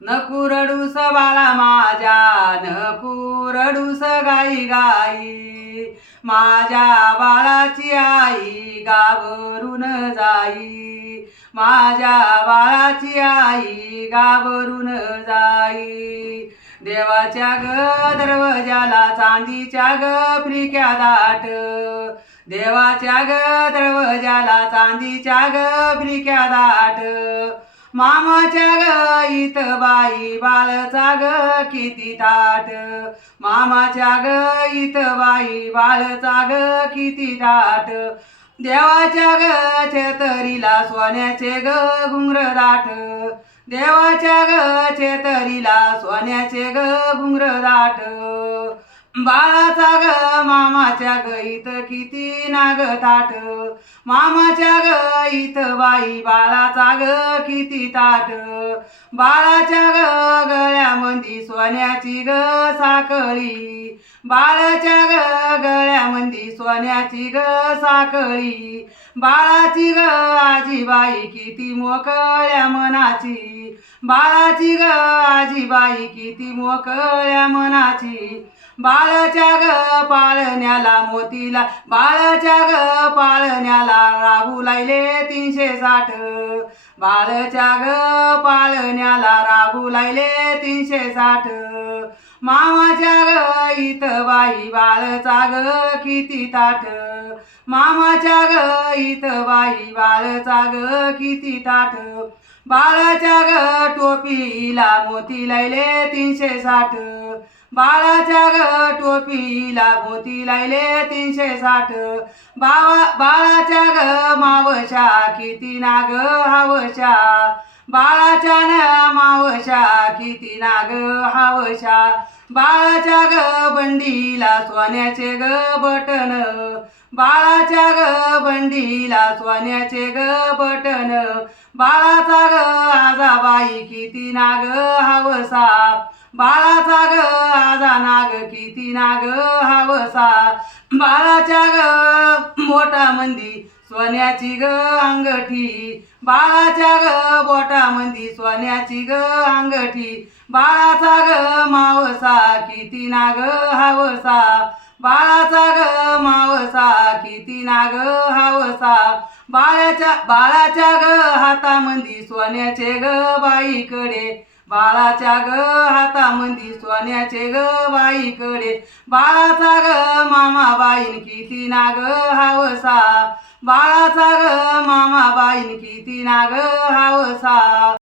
नको रडूस बाळा माझ्या, नको रडूस गाई गाई, माझ्या बाळाची आई गावरून जाई, माझ्या बाळाची आई गावरून जाई. देवाच्या ग दरवाजाला चांदीच्या ग फिरक्या दाट, देवाच्या ग दरवाजाला चांदीच्या ग फिरक्या दाट, मामाच्या ग इथ बाई बाळचा ग किती ताट, मामाच्या ग इथ बाई बाळचा ग किती ताट. देवाच्या ग छेतरीला सोन्याचे ग घुंगर दाट, देवाच्या ग छेतरीला सोन्याचे ग घुंगर दाट, बाळाचा ग मामाच्या ग इथ किती नाग ताट, मामाच्या ग इथ बाई बाळाचा ग किती ताट, बाळाच्या ग गळ्यामंदी सोन्याची ग साखळी, बाळाच्या ग गळ्यामंदी सोन्याची ग साखळी, बाळाची ग आजीबाई किती मोकळ्या मनाची, बाळाची ग आजीबाई किती मोकळ्या मनाची, बाळाच्या ग पाळण्याला मोतीला, बाळाच्या ग पाळण्याला राहू लायले 360, बाळाच्या ग पाळण्याला राहू लायले 360, मामाच्या ग इथ बाई बाळचा ग किती ताट, मामाच्या ग इथ बाई बाळचा ग किती ताट, बाळाच्या ग टोपीला मोती लायले 360, बाळाच्या ग टोपीला मोती लायले 360, बाळाच्या ग मावशा किती नाग हावशा, बाळाच्या न मावशा किती नाग हावशा, बाळाच्या ग बंडीला सोन्याचे ग बटन, बाळाच्या ग बंडीला सोन्याचे ग बटन, बाळाचा ग आजाबाई किती नाग हावसा, बाळाचा ग आजा नाग किती नाग हावसा, बाळाच्या ग मोठामंदी सोन्याची ग अंगठी, बाळाच्या ग बोटामंदी सोन्याची ग अंगठी, बाळाचा ग मावसा किती नाग हावसा, बाळाचा ग मावसा किती नाग हावसा, बाळाच्या ग हातामंदी सोन्याचे ग बाईकडे, बाळाच्या ग हातामंदी सोन्याचे ग बाईकडे, बाळाचा ग मामाबाईन किती नाग हावसा, बाळाचा ग मामाबाईन किती नाग हावसा.